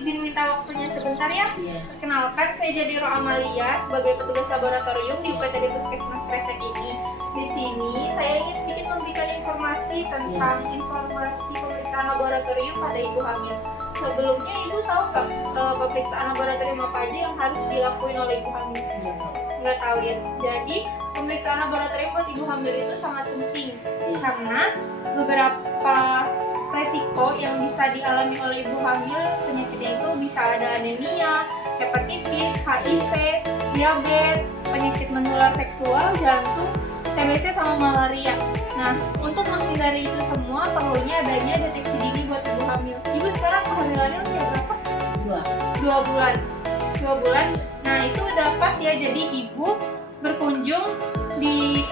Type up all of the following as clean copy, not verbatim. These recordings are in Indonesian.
izin minta waktunya sebentar ya. Iya. Perkenalkan, saya jadi Ro Amalia sebagai petugas laboratorium di UPTD Puskesmas Kresek ini. Di sini saya ingin sedikit memberikan informasi tentang informasi pemeriksaan laboratorium pada ibu hamil. Sebelumnya ibu tahu nggak pemeriksaan laboratorium apa aja yang harus dilakuin oleh ibu hamil? Iya, tahu. Nggak tahu ya. Jadi pemeriksaan laboratorium buat ibu hamil itu sangat penting karena beberapa resiko yang bisa dialami oleh ibu hamil penyakitnya itu bisa ada anemia, hepatitis, HIV, diabetes, penyakit menular seksual, jantung, TBC sama malaria. Nah, untuk menghindari itu semua perlunya adanya deteksi dini buat ibu hamil. Ibu sekarang kehamilannya usia berapa? 2 bulan. 2 bulan. Nah, itu udah pas ya. Jadi ibu berkunjung di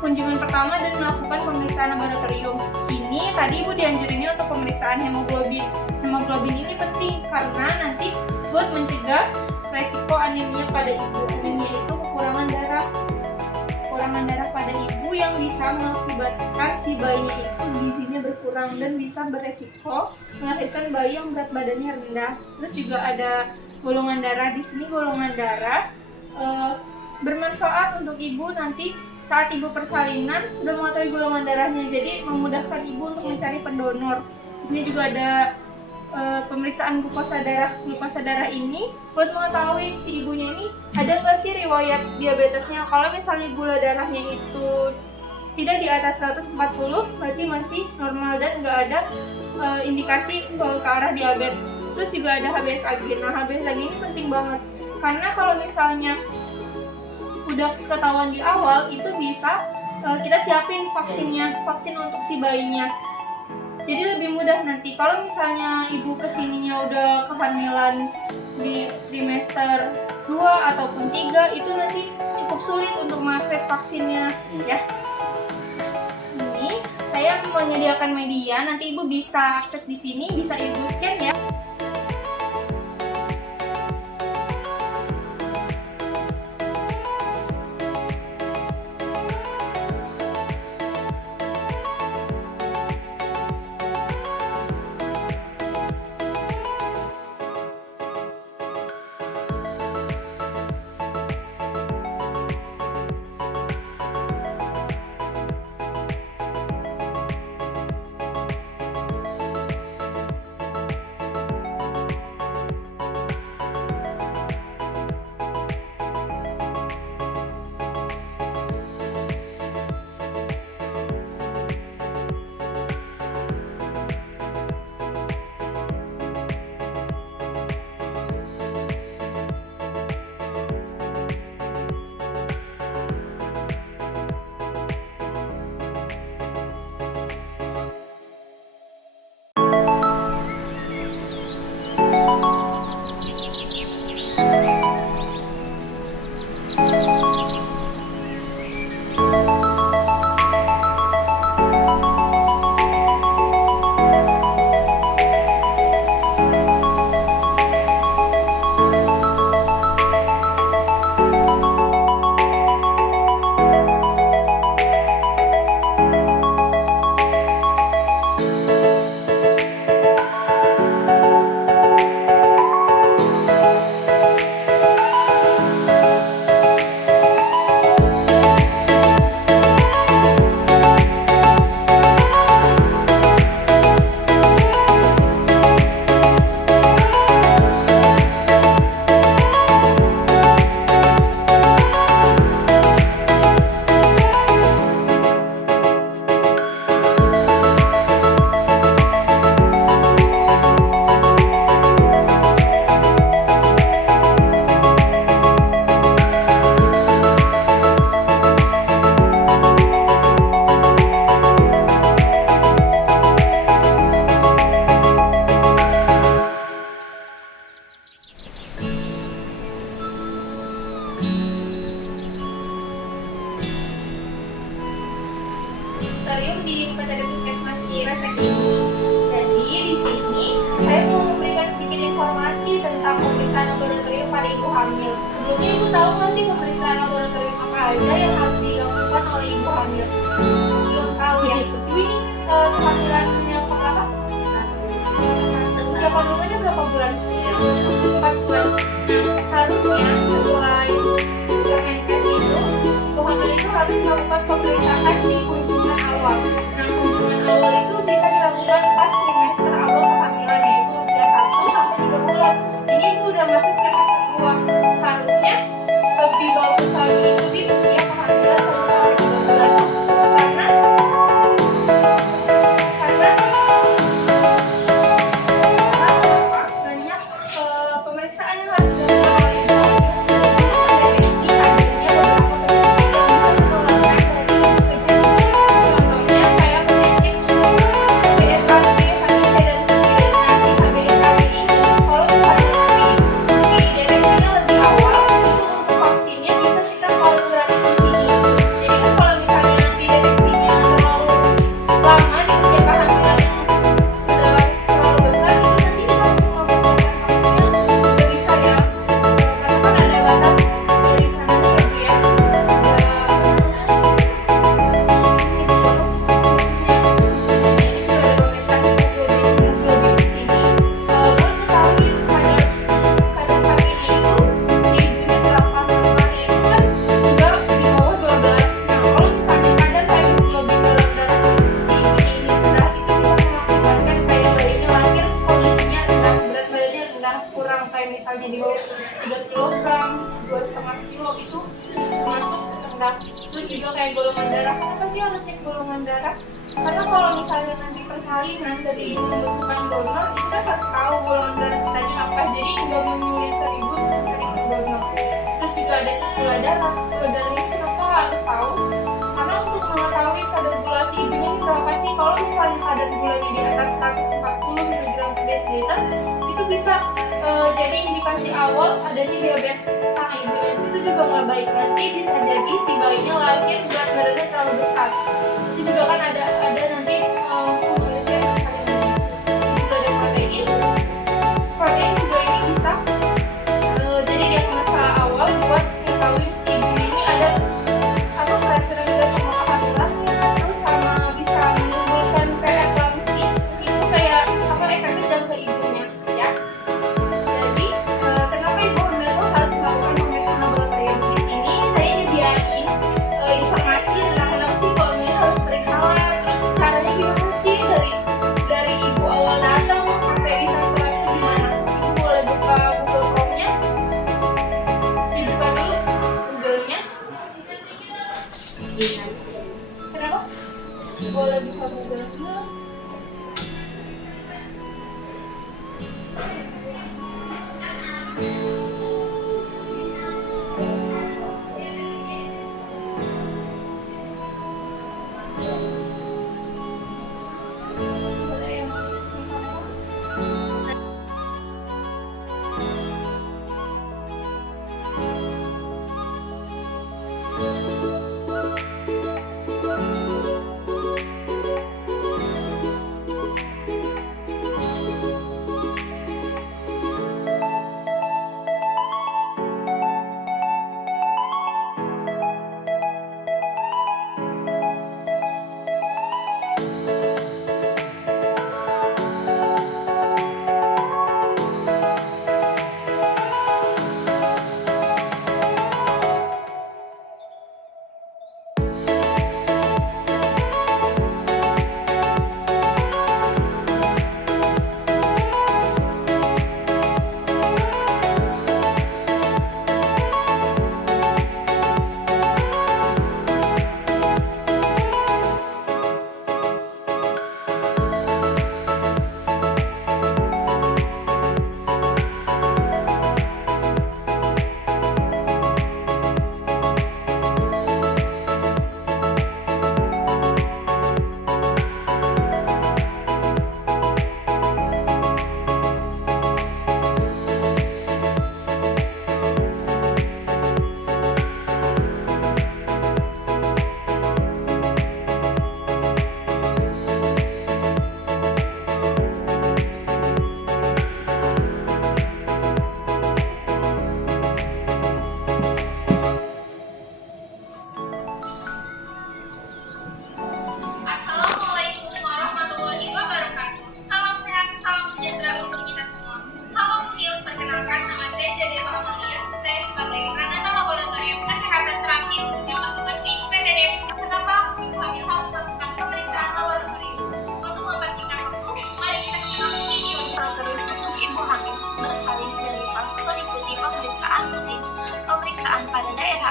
kunjungan pertama dan melakukan pemeriksaan laboratorium. Ini tadi ibu dianjurinnya untuk pemeriksaan hemoglobin. Hemoglobin ini penting karena nanti buat mencegah resiko anemia pada ibu. Anemia itu kekurangan darah pada ibu yang bisa mengakibatkan si bayinya itu gizinya berkurang dan bisa beresiko melahirkan bayi yang berat badannya rendah. Terus juga ada golongan darah. Di sini golongan darah bermanfaat untuk ibu nanti saat ibu persalinan sudah mengetahui golongan darahnya, jadi memudahkan ibu untuk mencari pendonor. Di sini juga ada pemeriksaan glukosa darah. Glukosa darah ini buat mengetahui si ibunya ini ada nggak sih riwayat diabetesnya. Kalau misalnya gula darahnya itu tidak di atas 140, berarti masih normal dan nggak ada indikasi ke arah diabetes. Terus juga ada HbA1c. Nah, HbA1c ini penting banget karena kalau misalnya udah ketahuan di awal itu bisa kita siapin vaksin untuk si bayinya. Jadi lebih mudah nanti kalau misalnya ibu kesininya udah kehamilan di trimester 2 ataupun 3, itu nanti cukup sulit untuk mengakses vaksinnya ya. Ini saya menyediakan media, nanti ibu bisa akses di sini, bisa ibu scan ya. Laboratorium di UPTD Puskesmas Kresek ini. Jadi di sini saya mau memberikan sedikit informasi tentang pemeriksaan laboratorium pada ibu hamil. Sebelumnya ibu tahu nggak sih pemeriksaan laboratorium apa aja yang harus dilakukan oleh ibu hamil? Belum tahu ya. Ibu ini kehamilannya berapa? 1. Usia kandungannya berapa bulan? 4 bulan. Nah, harusnya sesuai Kemenkes itu, ibu hamil itu harus melakukan pemeriksaan di kunjungan awal. Nah, kunjungan awal itu bisa dilakukan pas trimester awal kehamilan, yaitu usia 1 sampai 3 bulan. Ini tuh udah masuk trimester 2. Harusnya lebih bagus lagi itu di usia kehamilan 1 sampai 3 bulan. Banyak pemeriksaan yang harus dilakukan oleh ibu hamil, deteksi adanya beberapa penyakit yang bisa menularkan dari ibu ke janin. Contohnya kayak penyakit BSKB, HIV dan sebagainya. Nah, si HBSKB ini kalau misalnya dideteksinya lebih awal, itu untuk vaksinnya bisa kita kalau gratis di sini. Jadi kan kalau misalnya nanti deteksinya terlalu lama di usia kehamilan yang sudah terlalu besar, itu nanti kita mempersiapkan vaksinnya nggak bisa ya, karena kan ada batas dari sana ya Bu ya. Kurang kayak misalnya di bawah 3 kilogram, 2,5 kilo itu termasuk rendah. Terus juga kayak golongan darah. Kenapa sih harus cek golongan darah? Karena kalau misalnya nanti persalinan dari membutuhkan donor, itu kan harus tahu golongan darah kitanya apa. Jadi nggak memilih ibu mencari donor. Terus juga ada cek gula darah. Gula darah ini kenapa harus tahu? Karena untuk mengetahui kadar gula si ibunya ini berapa sih. Kalau misalnya kadar gulanya di atas 140 mg/dl, itu bisa jadi indikasi awal adanya diabetes sang ibunya. Itu juga nggak baik, nanti bisa jadi si bayinya lahir berat badannya terlalu besar. Itu juga kan ada nanti kondisi yang juga ada protein. Protein juga ini bisa jadi diagnosa awal buat mengetahui si ibunya ini ada apa keracunan pada sama kehamilannya, terus sama bisa menimbulkan preeklamsi. Itu kayak apa efeknya jangka ibunya ya. Jadi kenapa ibu hamil itu harus melakukan pemeriksaan laboratorium? Di sini saya nyediain informasi tentang kenapa sih kalau ini harus periksa lab, terus caranya gimana sih dari ibu awal datang sampai bisa ke lab itu gimana. Ibu boleh buka Google Chrome-nya, dibuka dulu Google-nya. Kenapa? Boleh buka Google-nya.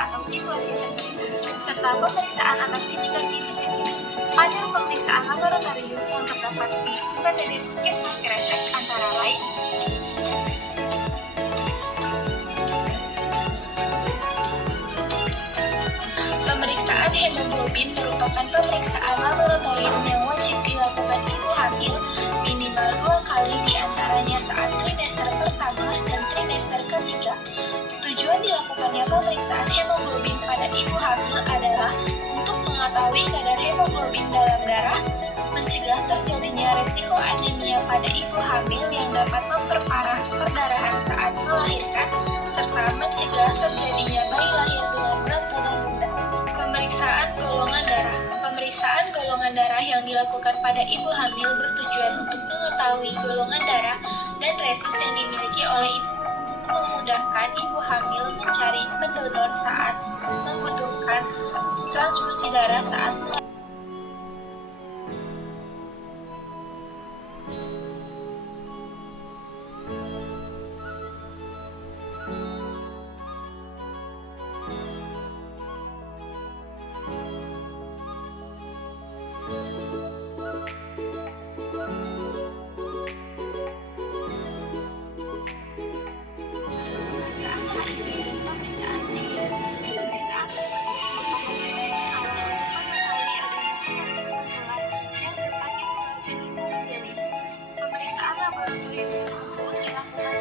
atau situasi tertentu, serta pemeriksaan atas indikasi penyakit. Panel pemeriksaan laboratorium yang terdapat di UPTD Puskesmas Kresek antara lain pemeriksaan hemoglobin merupakan pemeriksaan laboratorium yang wajib dilakukan ibu hamil minimal 2 kali diantaranya saat trimester pertama dan trimester ketiga. Tujuan dilakukannya pemeriksaan hemoglobin pada ibu hamil adalah untuk mengetahui kadar hemoglobin dalam darah, mencegah terjadinya resiko anemia pada ibu hamil yang dapat memperparah perdarahan saat melahirkan, serta mencegah terjadinya bayi lahir dengan berat badan rendah. Pemeriksaan golongan darah. Pemeriksaan golongan darah yang dilakukan pada ibu hamil bertujuan untuk mengetahui golongan darah dan resus yang dimiliki oleh ibu, memudahkan ibu hamil mencari pendonor saat membutuhkan transfusi darah saat pemeriksaan HIV dan pemeriksaan SIDS. Pemeriksaan tersebut merupakan sebagai alat untuk mengetahui adanya penyakit menular yang dapat ditularkan ibu menjalin. Pemeriksaan laboratorium tersebut dilakukan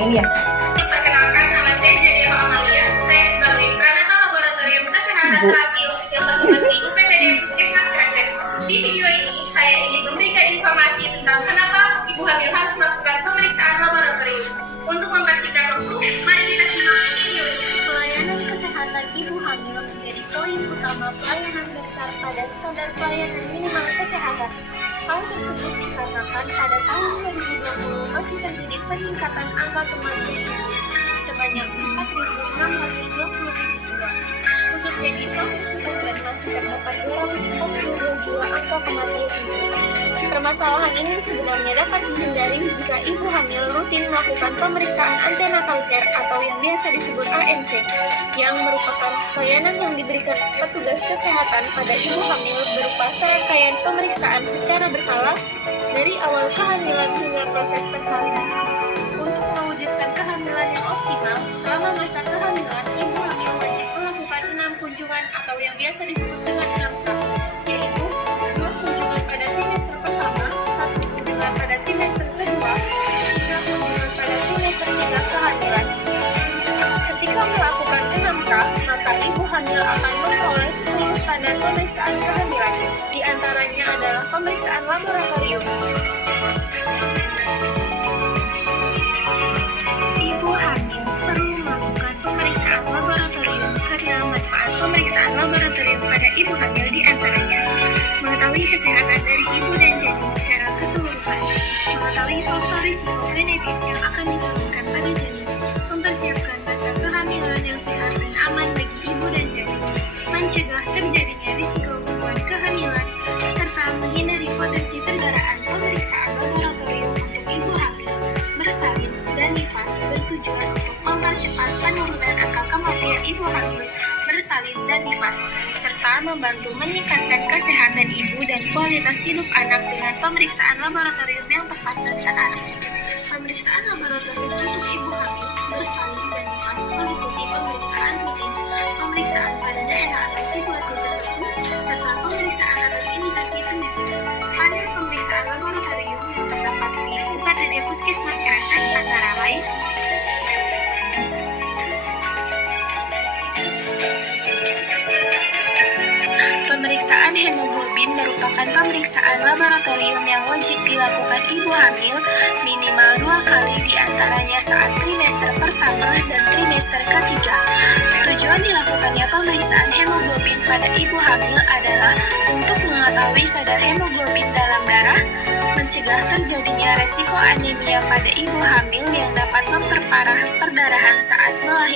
ini ya. Perkenalkan, nama saya Jadiah Amalia. Saya sebagai Pranata Laboratorium Kesehatan Hamil yang bertugas di UPTD Puskesmas Kresek. Di video ini, saya ingin memberikan informasi tentang kenapa ibu hamil harus melakukan pemeriksaan laboratorium. Untuk mempastikan waktu, mari kita simak videonya. Pelayanan kesehatan ibu hamil menjadi poin utama pelayanan dasar pada standar pelayanan minimal kesehatan. Hal tersebut dikarenakan pada tahun 2020 masih terjadi peningkatan angka kematian ibu sebanyak 4.627 jiwa. Khususnya di Provinsi Banten masih terdapat 242 jiwa angka kematian ibu. Permasalahan ini sebenarnya dapat dihindari jika ibu hamil rutin melakukan pemeriksaan antenatal care atau yang biasa disebut ANC, yang merupakan pelayanan yang diberikan petugas kesehatan pada ibu hamil berupa serangkaian pemeriksaan secara berkala dari awal kehamilan hingga proses persalinan. Untuk mewujudkan kehamilan yang optimal, selama masa kehamilan, ibu hamil wajib melakukan 6 kunjungan atau yang biasa disebut dengan 6K, yaitu 2 kunjungan pada trimester pertama, 1 kunjungan pada trimester kedua, 3 kunjungan pada trimester 3 kehamilan. Ketika melakukan 6K, maka ibu hamil akan memperoleh 10 standar pemeriksaan kehamilan. Di antaranya adalah pemeriksaan laboratorium. Ibu hamil perlu melakukan pemeriksaan laboratorium karena manfaat pemeriksaan laboratorium pada ibu hamil di antaranya mengetahui kesehatan dari ibu dan janin secara keseluruhan, mengetahui faktor risiko genetis yang akan diturunkan pada janin, mempersiapkan masa kehamilan yang sehat dan aman bagi ibu dan janin, mencegah terjadinya risiko gangguan kehamilan, serta menghindari potensi terdaraan. Pemeriksaan laboratorium untuk ibu hamil, bersalin, dan nifas bertujuan untuk mempercepat penurunan angka kematian ibu hamil, bersalin, dan nifas, serta membantu meningkatkan kesehatan ibu dan kualitas hidup anak dengan pemeriksaan laboratorium yang tepat dan terarah. Pemeriksaan laboratorium untuk ibu hamil, bersalin, dan nifas meliputi pemeriksaan rutin, pemeriksaan pada daerah atau situasi tertentu, serta pemeriksaan atas indikasi penyakit. Panel pemeriksaan laboratorium yang terdapat di UKTD Puskesmas Kerasak antara lain pemeriksaan hemoglobin merupakan pemeriksaan laboratorium yang wajib dilakukan ibu hamil minimal 2 kali diantaranya saat trimester pertama dan trimester ketiga. Tujuan dilakukannya pemeriksaan hemoglobin pada ibu hamil adalah untuk mengetahui kadar hemoglobin dalam darah, mencegah terjadinya resiko anemia pada ibu hamil yang dapat memperparah perdarahan saat melahirkan.